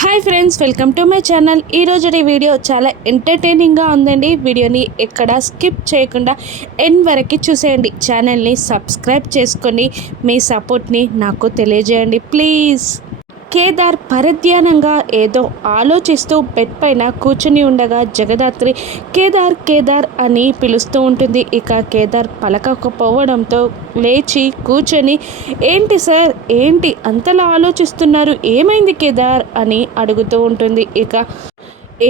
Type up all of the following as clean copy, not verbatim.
Hi friends, welcome to my channel. ఈరోజు video చాలా ఎంటర్టైనింగ్గా ఉందండి. వీడియోని ఎక్కడ స్కిప్ చేయకుండా ఎండ్ వరకు చూసేయండి. ఛానల్ని సబ్స్క్రైబ్ చేసుకొని మీ సపోర్ట్ని నాకు తెలియజేయండి ప్లీజ్. కేదార్ పరధ్యానంగా ఏదో ఆలోచిస్తూ బెడ్ పైన కూర్చుని ఉండగా జగదాత్రి కేదార్ కేదార్ అని పిలుస్తూ ఉంటుంది. ఇక కేదార్ పలకకపోవడంతో లేచి కూర్చొని, ఏంటి సార్, ఏంటి అంతలా ఆలోచిస్తున్నారు, ఏమైంది కేదార్ అని అడుగుతూ ఉంటుంది. ఇక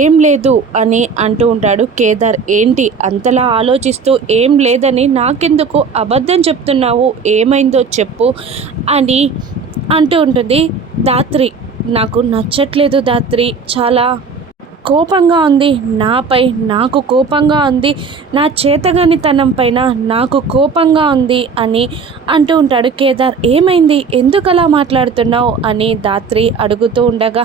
ఏం లేదు అని అంటూ ఉంటాడు కేదార్. ఏంటి అంతలా ఆలోచిస్తూ ఏం లేదని నాకెందుకు అబద్ధం చెప్తున్నావు, ఏమైందో చెప్పు అని అంటూ ఉంటుంది. దాత్రి, నాకు నచ్చట్లేదు దాత్రి, చాలా కోపంగా ఉంది నాపై, నాకు కోపంగా ఉంది, నా చేతగానితనం పైన నాకు కోపంగా ఉంది అని అంటూ ఉంటాడు కేదార్. ఏమైంది, ఎందుకు అలా మాట్లాడుతున్నావు అని దాత్రి అడుగుతూ ఉండగా,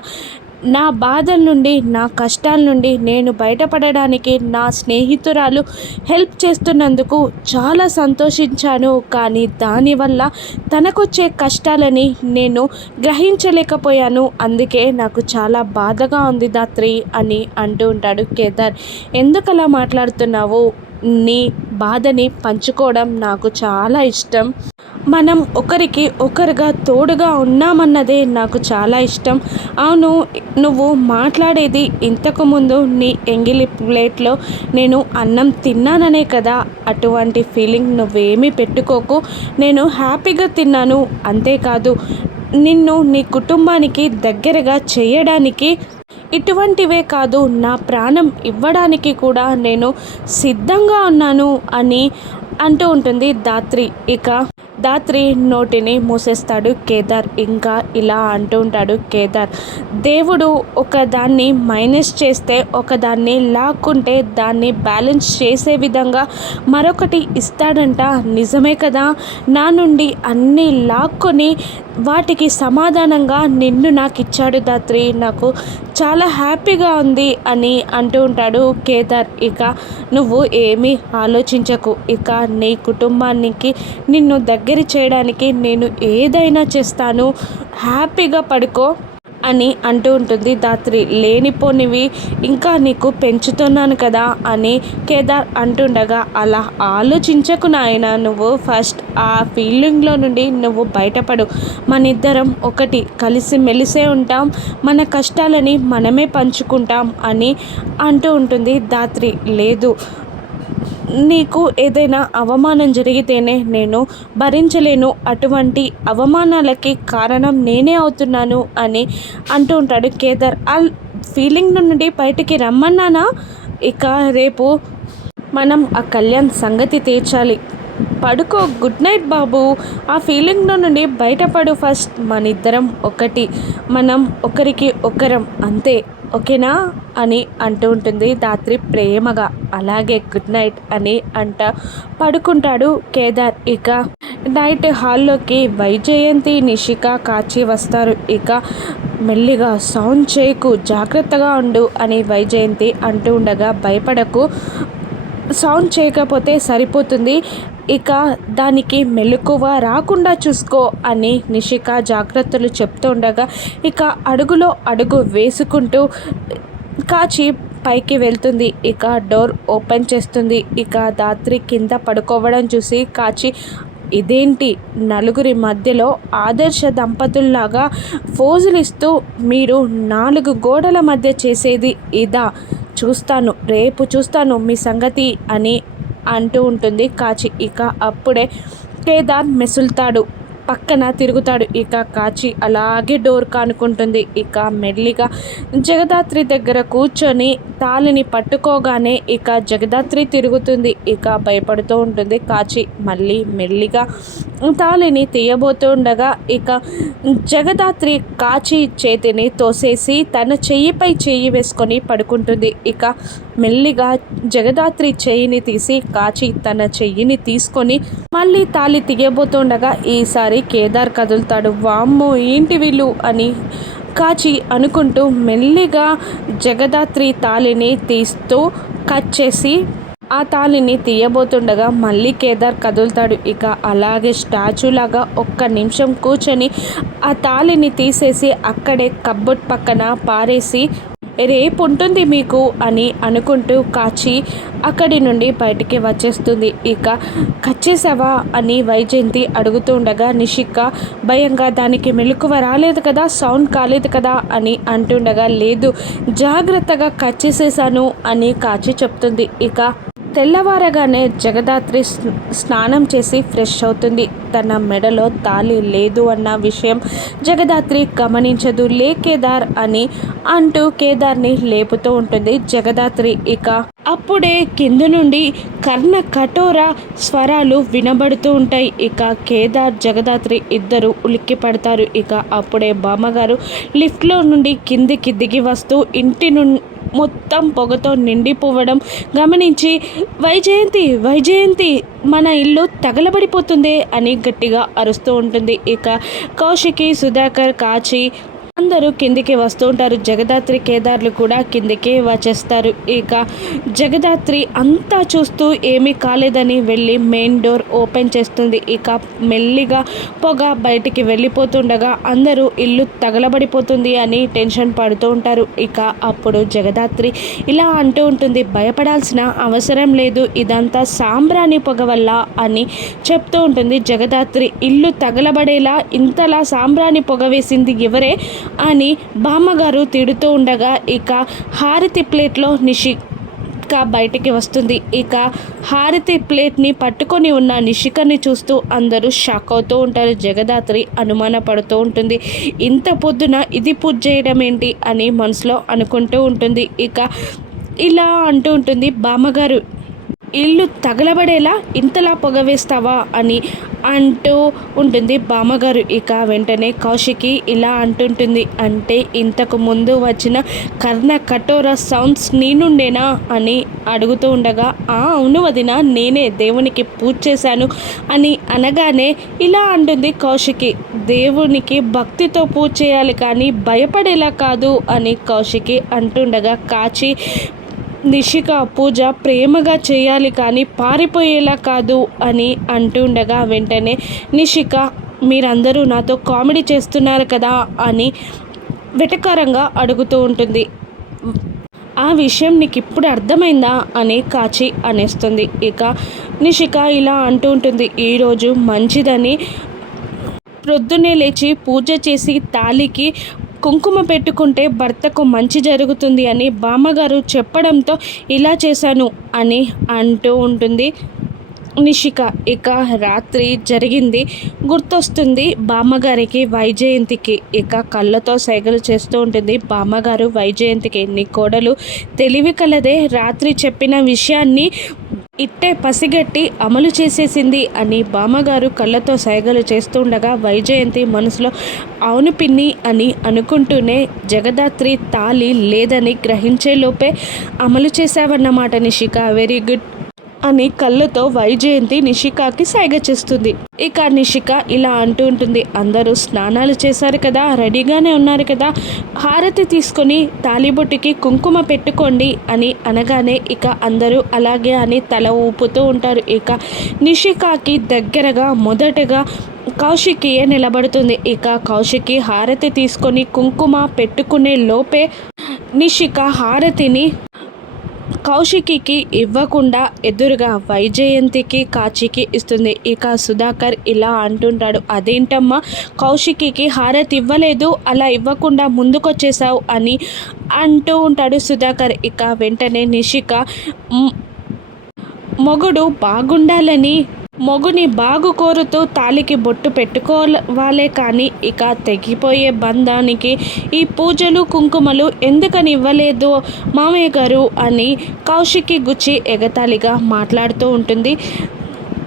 నా బాధల నుండి, నా కష్టాల నుండి నేను బయటపడడానికి నా స్నేహితురాలు హెల్ప్ చేస్తున్నందుకు చాలా సంతోషించాను. కానీ దానివల్ల తనకొచ్చే కష్టాలని నేను గ్రహించలేకపోయాను. అందుకే నాకు చాలా బాధగా ఉంది దాత్రి అని అంటూ ఉంటాడు కేదార్. ఎందుకు అలా మాట్లాడుతున్నావు, నీ బాధని పంచుకోవడం నాకు చాలా ఇష్టం. మనం ఒకరికి ఒకరుగా తోడుగా ఉన్నామన్నదే నాకు చాలా ఇష్టం. అవును, నువ్వు మాట్లాడేది ఇంతకుముందు నీ ఎంగిలి ప్లేట్లో నేను అన్నం తిన్నాననే కదా. అటువంటి ఫీలింగ్ నువ్వేమీ పెట్టుకోకు, నేను హ్యాపీగా తిన్నాను. అంతేకాదు, నిన్ను నీ కుటుంబానికి దగ్గరగా చేయడానికి, ఇటువంటివే కాదు నా ప్రాణం ఇవ్వడానికి కూడా నేను సిద్ధంగా ఉన్నాను అని అంటూ ఉంటుంది దాత్రి. ఇక దాత్రి నోటిని మూసేస్తాడు కేదార్. ఇంకా ఇలా అంటూ ఉంటాడు కేదార్, దేవుడు ఒకదాన్ని మైనస్ చేస్తే, ఒకదాన్ని లాక్కుంటే దాన్ని బ్యాలెన్స్ చేసే విధంగా మరొకటి ఇస్తాడంట. నిజమే కదా, నా నుండి అన్నీ లాక్కొని వాటికి సమాధానంగా నిన్ను నాకు ఇచ్చాడు దాత్రి, నాకు చాలా హ్యాపీగా ఉంది అని అంటూ ఉంటాడు కేదార్. ఇక నువ్వు ఏమీ ఆలోచించకు, ఇక నీ కుటుంబానికి నిన్ను దగ్గర చేయడానికి నేను ఏదైనా చేస్తాను, హ్యాపీగా పడుకో అని అంటూ ఉంటుంది దాత్రి. లేనిపోనివి ఇంకా నీకు పెంచుతున్నాను కదా అని కేదార్ అంటుండగా, అలా ఆలోచించకు నాయన, నువ్వు ఫస్ట్ ఆ ఫీలింగ్లో నుండి నువ్వు బయటపడు. మనిద్దరం ఒకటి, కలిసి మెలిసే ఉంటాం, మన కష్టాలని మనమే పంచుకుంటాం అని అంటూ ఉంటుంది దాత్రి. లేదు, నీకు ఏదైనా అవమానం జరిగితేనే నేను భరించలేను, అటువంటి అవమానాలకి కారణం నేనే అవుతున్నాను అని అంటూ ఉంటాడు కేదార్. ఆ ఫీలింగ్ నుండి బయటికి రమ్మన్నానా, ఇక రేపు మనం ఆ కళ్యాణ్ సంగతి తీర్చాలి. పడుకో, గుడ్ నైట్ బాబు, ఆ ఫీలింగ్లో నుండి బయటపడు ఫస్ట్. మనిద్దరం ఒకటి, మనం ఒకరికి ఒకరం, అంతే, ఓకేనా అని అంటూ ఉంటుంది దాత్రి ప్రేమగా. అలాగే గుడ్ నైట్ అని పడుకుంటాడు కేదార్. ఇక నైట్ హాల్లోకి వైజయంతి, నిషిక, కాచి వస్తారు. ఇక మెల్లిగా సౌండ్ చేయకు, జాగ్రత్తగా ఉండు అని వైజయంతి అంటూ ఉండగా, భయపడకు, సౌండ్ చేయకపోతే సరిపోతుంది, ఇక దానికి మెలకువ రాకుండా చూసుకో అని నిషిక జాగ్రత్తలు చెప్తూ ఉండగా, ఇక అడుగులో అడుగు వేసుకుంటూ కాచి పైకి వెళ్తుంది. ఇక డోర్ ఓపెన్ చేస్తుంది. ఇక దాత్రి కింద పడుకోవడం చూసి కాచి, ఇదేంటి నలుగురి మధ్యలో ఆదర్శ దంపతుల్లాగా ఫోజులిస్తూ మీరు 4 గోడల మధ్య చేసేది ఇదా, చూస్తాను, రేపు చూస్తాను మీ సంగతి అని అంటూ ఉంటుంది కాచి. ఇక అప్పుడే కేదార్ మెసులుతాడు, పక్కన తిరుగుతాడు. ఇక కాచి అలాగే డోర్ కానుకుంటుంది. ఇక మెల్లిగా జగదాత్రి దగ్గర కూర్చొని తాళిని పట్టుకోగానే ఇక జగదాత్రి తిరుగుతుంది. ఇక భయపడుతూ ఉంటుంది కాచి. మళ్ళీ మెల్లిగా తాళిని తీయబోతూ ఉండగా ఇక జగదాత్రి కాచి చేతిని తోసేసి తన చెయ్యిపై చెయ్యి వేసుకొని పడుకుంటుంది. ఇక మెల్లిగా జగదాత్రి చెయ్యిని తీసి కాచి తన చెయ్యిని తీసుకొని మళ్ళీ తాళి తీయబోతుండగా ఈసారి కేదార్ కదులుతాడు. వామ్మో, ఏంటి వీళ్ళు అని కాచి అనుకుంటూ మెల్లిగా జగదాత్రి తాళిని తీస్తూ కట్ చేసి ఆ తాళిని తీయబోతుండగా మళ్ళీ కేదార్ కదులుతాడు. ఇక అలాగే స్టాచ్యూ లాగా ఒక్క నిమిషం కూర్చొని ఆ తాళిని తీసేసి అక్కడే కబ్బోర్డ్ పక్కన పారేసి రేపు ఉంటుంది మీకు అని అనుకుంటూ కాచి అక్కడి నుండి బయటికి వచ్చేస్తుంది. ఇక కచ్చేసావా అని వైజయంతి అడుగుతూ ఉండగా నిషిక భయంగా దానికి మెలకువ రాలేదు కదా, సౌండ్ కాలేదు కదా అని అంటుండగా లేదు జాగ్రత్తగా కచ్చేసేసాను అని కాచి చెప్తుంది. ఇక తెల్లవారగానే జగదాత్రి స్నానం చేసి ఫ్రెష్ అవుతుంది. తన మెడలో తాళి లేదు అన్న విషయం జగదాత్రి గమనించదు. లే కేదార్ అని అంటూ కేదార్ని లేపుతూ ఉంటుంది జగదాత్రి. ఇక అప్పుడే కింద నుండి కర్ణ కఠోర స్వరాలు వినబడుతూ ఉంటాయి. ఇక కేదార్ జగదాత్రి ఇద్దరు ఉలిక్కి పడతారు. ఇక అప్పుడే బామ్మగారు లిఫ్ట్లో నుండి కిందికి దిగి వస్తూ ఇంటి మొత్తం పొగతో నిండిపోవడం గమనించి వైజయంతి మన ఇల్లు తగలబడిపోతుంది అని గట్టిగా అరుస్తూ ఉంటుంది. ఇక కౌశికి సుధాకర్ కాచి అందరూ కిందికి వస్తూ ఉంటారు. జగదాత్రి కేదార్లు కూడా కిందికి వచ్చేస్తారు. ఇక జగదాత్రి అంతా చూస్తూ ఏమీ కాలేదని వెళ్ళి మెయిన్ డోర్ ఓపెన్ చేస్తుంది. ఇక మెల్లిగా పొగ బయటికి వెళ్ళిపోతుండగా అందరూ ఇల్లు తగలబడిపోతుంది అని టెన్షన్ పడుతూ ఉంటారు. ఇక అప్పుడు జగదాత్రి ఇలా అంటూ ఉంటుంది, భయపడాల్సిన అవసరం లేదు, ఇదంతా సాంబ్రాణి పొగ వల్ల అని చెప్తూ ఉంటుంది జగదాత్రి. ఇల్లు తగలబడేలా ఇంతలా సాంబ్రాణి పొగ వేసింది ఎవరే అని బామ్మగారు తిడుతూ ఉండగా ఇక హారతి ప్లేట్లో నిషిక బయటికి వస్తుంది. ఇక హారతి ప్లేట్ని పట్టుకొని ఉన్న నిషికని చూస్తూ అందరూ షాక్ అవుతూ ఉంటారు. జగదాత్రి అనుమాన పడుతూ ఉంటుంది, ఇంత పొద్దున ఇది పూజ చేయడం ఏంటి అని మనసులో అనుకుంటూ ఉంటుంది. ఇక ఇలా అంటూ ఉంటుంది, బామ్మగారు ఇల్లు తగలబడేలా ఇంతలా పొగ వేస్తావా అని అంటూ ఉంటుంది బామ్మగారు. ఇక వెంటనే కౌశికి ఇలా అంటుంటుంది, అంటే ఇంతకు ముందు వచ్చిన కర్ణ కఠోర సౌండ్స్ నీ నుండేనా అని అడుగుతూ ఉండగా అవును వదిన, నేనే దేవునికి పూజ చేశాను అని అనగానే ఇలా అంటుంది కౌశికి, దేవునికి భక్తితో పూజ చేయాలి కానీ భయపడేలా కాదు అని కౌశికి అంటుండగా కాచి నిషిక పూజ ప్రేమగా చేయాలి కానీ పారిపోయేలా కాదు అని అంటుండగా వెంటనే నిషిక మీరందరూ నాతో కామెడీ చేస్తున్నారు కదా అని వెటకారంగా అడుగుతూ ఉంటుంది. ఆ విషయం నీకు ఇప్పుడు అర్థమైందా అని కాచి అనేస్తుంది. ఇక నిషిక ఇలా అంటూ ఉంటుంది, ఈరోజు మంచిదని ప్రొద్దునే లేచి పూజ చేసి తాళికి కుంకుమ పెట్టుకుంటే భర్తకు మంచి జరుగుతుంది అని బామ్మగారు చెప్పడంతో ఇలా చేశాను అని అంటూ ఉంటుంది నిషిక. ఇక రాత్రి జరిగింది గుర్తొస్తుంది బామ్మగారికి వైజయంతికి. ఇక కళ్ళతో సైగలు చేస్తూ ఉంటుంది బామ్మగారు వైజయంతికి, నీ కోడలు తెలివి కలదే, రాత్రి చెప్పిన విషయాన్ని ఇట్టే పసిగట్టి అమలు చేసేసింది అని బామ్మగారు కళ్ళతో సైగలు చేస్తుండగా వైజయంతి మనసులో అవును పిన్ని అని అనుకుంటూనే జగదాత్రి తాళి లేదని గ్రహించేలోపే అమలు చేశావన్నమాట నిషిక, వెరీ గుడ్ అని కళ్ళతో వైజయంతి నిషికాకి సైగ చేస్తుంది. ఇక నిషిక ఇలా అంటూ ఉంటుంది, అందరూ స్నానాలు చేశారు కదా, రెడీగానే ఉన్నారు కదా, హారతి తీసుకొని తాలిబొట్టుకి కుంకుమ పెట్టుకోండి అని అనగానే ఇక అందరూ అలాగే అని తల ఊపుతూ ఉంటారు. ఇక నిషికాకి దగ్గరగా మొదటగా కౌశికియే నిలబడుతుంది. ఇక కౌశికి హారతి తీసుకొని కుంకుమ పెట్టుకునే లోపే నిషిక హారతిని కౌశికికి ఇవ్వకుండా ఎదురుగా వైజయంతికి కాచికి ఇస్తుంది. ఇక సుధాకర్ ఇలా అంటుంటాడు, అదేంటమ్మా కౌశికికి హారతి ఇవ్వలేదు, అలా ఇవ్వకుండా ముందుకొచ్చేసావు అని అంటూ ఉంటాడు సుధాకర్. ఇక వెంటనే నిషిక మొగుడు బాగుండాలని మొగుని బాగు కోరుతూ తాలికి బొట్టు పెట్టుకోవాలే కానీ ఇక తెగిపోయే బంధానికి ఈ పూజలు కుంకుమలు ఎందుకని ఇవ్వలేదు మామయ్య గారు అని కౌశికి గుచ్చి ఎగతాళిగా మాట్లాడుతూ ఉంటుంది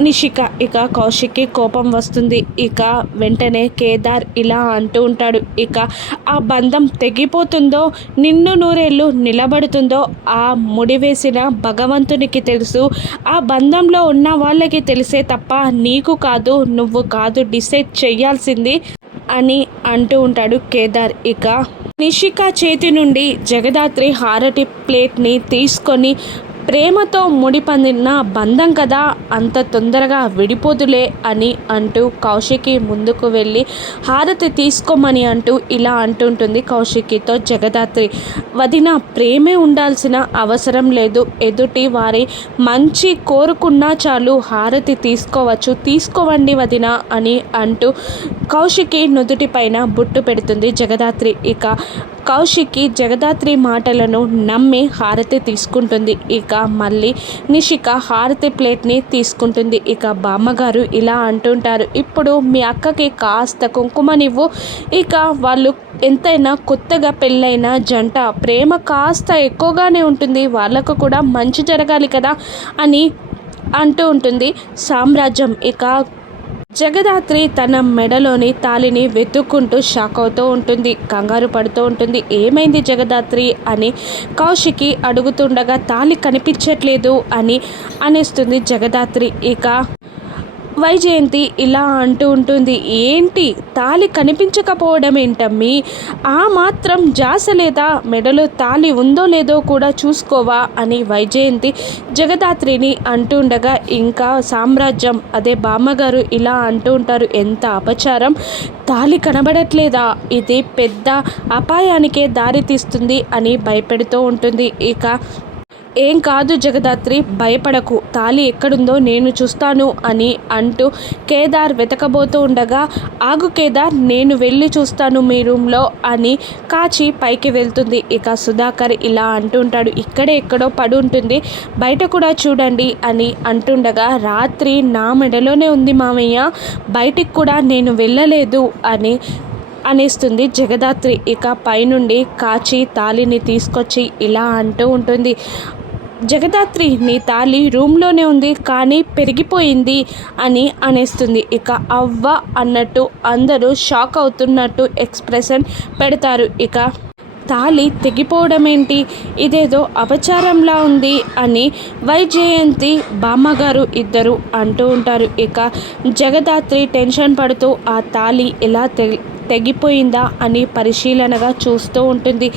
నిషిక. ఇక కౌశిక్కి కోపం వస్తుంది. ఇక వెంటనే కేదార్ ఇలా అంటూ ఉంటాడు, ఇక ఆ బంధం తెగిపోతుందో నిన్ను నూరేళ్ళు నిలబడుతుందో ఆ ముడివేసిన భగవంతునికి తెలుసు, ఆ బంధంలో ఉన్న వాళ్ళకి తెలిసే తప్ప నీకు కాదు, నువ్వు కాదు డిసైడ్ చేయాల్సింది అని అంటూ ఉంటాడు కేదార్. ఇక నిషిక చేతి నుండి జగదాత్రి హారతి ప్లేట్ని తీసుకొని ప్రేమతో ముడిపడిన బంధం కదా, అంత తొందరగా విడిపోదులే అని అంటూ కౌశికి ముందుకు వెళ్ళి హారతి తీసుకోమని అంటూ ఇలా అంటుంటుంది కౌశికితో జగదాత్రి. వదిన, ప్రేమే ఉండాల్సిన అవసరం లేదు, ఎదుటి వారి మంచి కోరుకున్నా చాలు, హారతి తీసుకోవచ్చు, తీసుకోవండి వదిన అని అంటూ కౌశికి నుదుటి పైన బొట్టు పెడుతుంది జగదాత్రి. ఇక కౌశికి జగదాత్రి మాటలను నమ్మి హారతి తీసుకుంటుంది. ఇక మళ్ళీ నిషిక హారతి ప్లేట్ని తీసుకుంటుంది. ఇక బామ్మగారు ఇలా అంటుంటారు, ఇప్పుడు మీ అక్కకి కాస్త కుంకుమనివ్వు. ఇక వాళ్ళు ఎంతైనా కొత్తగా పెళ్ళైన జంట, ప్రేమ కాస్త ఎక్కువగానే ఉంటుంది, వాళ్ళకు కూడా మంచి జరగాలి కదా అని అంటూ ఉంటుంది సామ్రాజ్యం. ఇక జగదాత్రి తన మెడలోని తాళిని వెతుక్కుంటూ షాక్ అవుతూ ఉంటుంది, కంగారు పడుతూ ఉంటుంది. ఏమైంది జగదాత్రి అని కౌశికి అడుగుతుండగా తాళి కనిపించట్లేదు అని అనేస్తుంది జగదాత్రి. ఇక వైజయంతి ఇలా అంటూ ఉంటుంది, ఏంటి తాళి కనిపించకపోవడం ఏంటమ్మి, ఆ మాత్రం జాస లేదా, మెడలో తాళి ఉందో లేదో కూడా చూసుకోవా అని వైజయంతి జగదాత్రిని అంటుండగా ఇంకా సామ్రాజ్యం అదే బామ్మగారు ఇలా అంటూ ఉంటారు, ఎంత అపచారం, తాళి కనబడట్లేదా, ఇది పెద్ద అపాయానికే దారి తీస్తుంది అని భయపెడుతూ ఉంటుంది. ఇక ఏం కాదు జగదాత్రి, భయపడకు, తాళి ఎక్కడుందో నేను చూస్తాను అని అంటూ కేదార్ వెతకబోతూ ఉండగా, ఆగు కేదార్, నేను వెళ్ళి చూస్తాను మీ రూమ్లో అని కాచి పైకి వెళ్తుంది. ఇక సుధాకర్ ఇలా అంటుంటాడు, ఇక్కడే ఎక్కడో పడి ఉంటుంది, బయట కూడా చూడండి అని అంటుండగా, రాత్రి నా మెడలోనే ఉంది మామయ్య, బయటికి కూడా నేను వెళ్ళలేదు అని అనేస్తుంది జగదాత్రి. ఇక పైనుండి కాచి తాళిని తీసుకొచ్చి ఇలా అంటూ ఉంటుంది, జగదాత్రి, నీ తాళి రూమ్లోనే ఉంది కానీ పెరిగిపోయింది అని అనేస్తుంది. ఇక అవ్వ అన్నట్టు అందరూ షాక్ అవుతున్నట్టు ఎక్స్ప్రెషన్ పెడతారు. ఇక తాళి తెగిపోవడం ఏంటి, ఇదేదో అపచారంలా ఉంది అని వైజయంతి బామ్మగారు ఇద్దరు అంటూ ఉంటారు. ఇక జగదాత్రి టెన్షన్ పడుతూ ఆ తాళి ఎలా తెగిపోయిందా అని పరిశీలనగా చూస్తూ ఉంటుంది.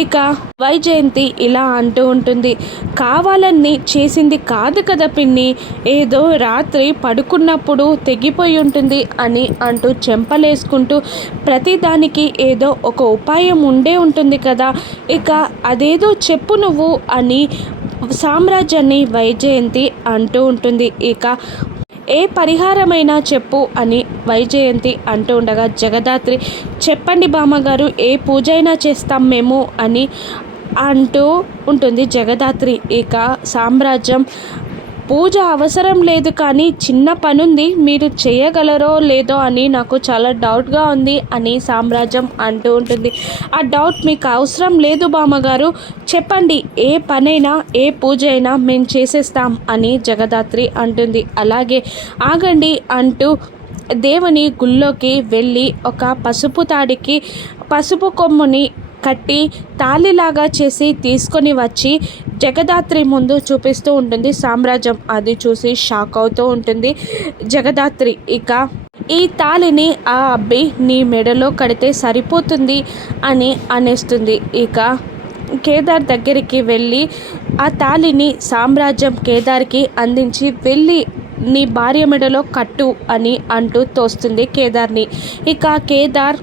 ఇక వైజయంతి ఇలా అంటూ ఉంటుంది, కావాలని చేసింది కాదు కదా పిన్ని, ఏదో రాత్రి పడుకున్నప్పుడు తెగిపోయి ఉంటుంది అని అంటూ చెంపలేసుకుంటూ, ప్రతిదానికి ఏదో ఒక ఉపాయం ఉండే ఉంటుంది కదా, ఇక అదేదో చెప్పు నువ్వు అని సామ్రాజ్యాన్ని వైజయంతి అంటూ ఉంటుంది. ఇక ఏ పరిహారమైనా చెప్పు అని వైజయంతి అంటూ ఉండగా, జగదాత్రి, చెప్పండి బామ్మగారు, ఏ పూజ అయినా చేస్తాం మేము అని అంటూ ఉంటుంది జగదాత్రి. ఇక సామ్రాజ్యం, పూజ అవసరం లేదు కానీ చిన్న పనుంది, మీరు చేయగలరో లేదో అని నాకు చాలా డౌట్గా ఉంది అని సామ్రాజ్యం అంటూ ఉంటుంది. ఆ డౌట్ మీకు అవసరం లేదు బామ్మగారు, చెప్పండి, ఏ పనైనా ఏ పూజ అయినా మేము చేసేస్తాం అని జగదాత్రి అంటుంది. అలాగే ఆగండి అంటూ దేవుని గుళ్ళోకి వెళ్ళి ఒక పసుపు తాడికి పసుపు కొమ్ముని కట్టి తాళిలాగా చేసి తీసుకొని వచ్చి జగదాత్రి ముందు చూపిస్తూ ఉంటుంది సామ్రాజ్యం. అది చూసి షాక్ అవుతూ ఉంటుంది జగదాత్రి. ఇక ఈ తాళిని ఆ అబ్బి నీ మెడలో కడితే సరిపోతుంది అని అనేస్తుంది. ఇక కేదార్ దగ్గరికి వెళ్ళి ఆ తాళిని సామ్రాజ్యం కేదార్కి అందించి, వెళ్ళి నీ భార్య మెడలో కట్టు అని అంటూ తోస్తుంది కేదార్ని. ఇక కేదార్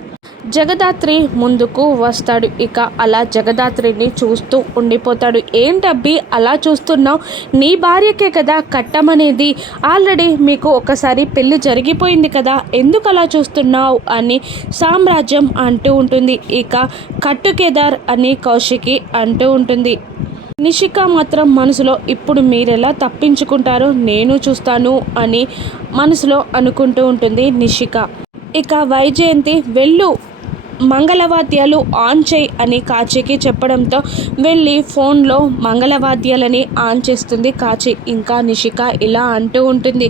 జగదాత్రి ముందుకు వస్తాడు. ఇక అలా జగదాత్రిని చూస్తూ ఉండిపోతాడు. ఏంటబ్బి అలా చూస్తున్నావు, నీ భార్యకే కదా కట్టమనేది, ఆల్రెడీ మీకు ఒకసారి పెళ్ళి జరిగిపోయింది కదా, ఎందుకు అలా చూస్తున్నావు అని సామ్రాజ్యం అంటూ ఉంటుంది. ఇక కట్టు కేదార్ అని కౌశికి అంటూ ఉంటుంది. నిషిక మాత్రం మనసులో, ఇప్పుడు మీరెలా తప్పించుకుంటారో నేను చూస్తాను అని మనసులో అనుకుంటూ ఉంటుంది నిషిక. ఇక వైజయంతి, వెళ్ళు, మంగళవాద్యాలు ఆన్ చేయి అని కాచికి చెప్పడంతో వెళ్ళి ఫోన్లో మంగళవాద్యాలని ఆన్ చేస్తుంది కాచి. ఇంకా నిషిక ఇలా అంటూ ఉంటుంది,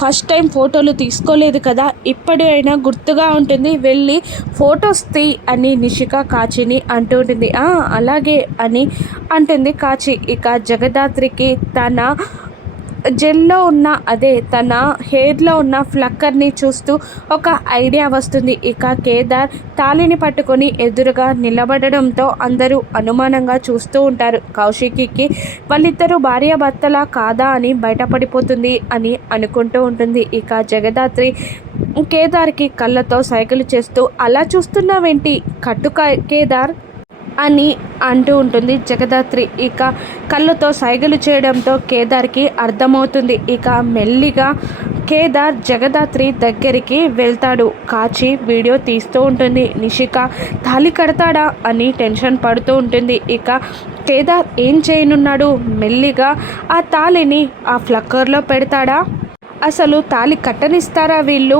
ఫస్ట్ టైం ఫోటోలు తీసుకోలేదు కదా, ఇప్పుడైనా గుర్తుగా ఉంటుంది, వెళ్ళి ఫొటోస్ తీ అని నిషిక కాచిని అంటూ ఉంటుంది. అలాగే అని అంటుంది కాచి. ఇక జగదాత్రికి తన జెల్లో ఉన్న తన హెయిర్లో ఉన్న ఫ్లక్కర్ని చూస్తూ ఒక ఐడియా వస్తుంది. ఇక కేదార్ తాళిని పట్టుకొని ఎదురుగా నిలబడడంతో అందరూ అనుమానంగా చూస్తూ ఉంటారు. కౌశికి వాళ్ళిద్దరూ భార్యాభర్తలా కాదా అని బయటపడిపోతుంది అని అనుకుంటూ ఉంటుంది. ఇక జగదాత్రి కేదార్కి కళ్ళతో సైగలు చేస్తూ అలా చూస్తున్నావేంటి కేదార్ అని అంటూ ఉంటుంది జగదాత్రి. ఇక కళ్ళతో సైగలు చేయడంతో కేదార్కి అర్థమవుతుంది. ఇక మెల్లిగా కేదార్ జగదాత్రి దగ్గరికి వెళ్తాడు. కాచి వీడియో తీస్తూ ఉంటుంది. నిషిక తాళి కడతాడా అని టెన్షన్ పడుతూ ఉంటుంది. ఇక కేదార్ ఏం చేయనున్నాడు? మెల్లిగా ఆ తాళిని ఆ ఫ్లక్కర్లో పెడతాడా? అసలు తాళి కట్టనిస్తారా వీళ్ళు?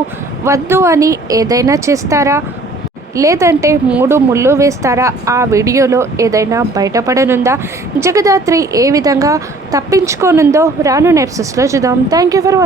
వద్దు అని ఏదైనా చేస్తారా? లేదంటే 3 ముళ్ళు వేస్తారా? ఆ వీడియోలో ఏదైనా బయటపడనుందా? జగదాత్రి ఏ విధంగా తప్పించుకోనుందో రాను ఎపిసోడ్స్లో చూద్దాం. Thank you for watching.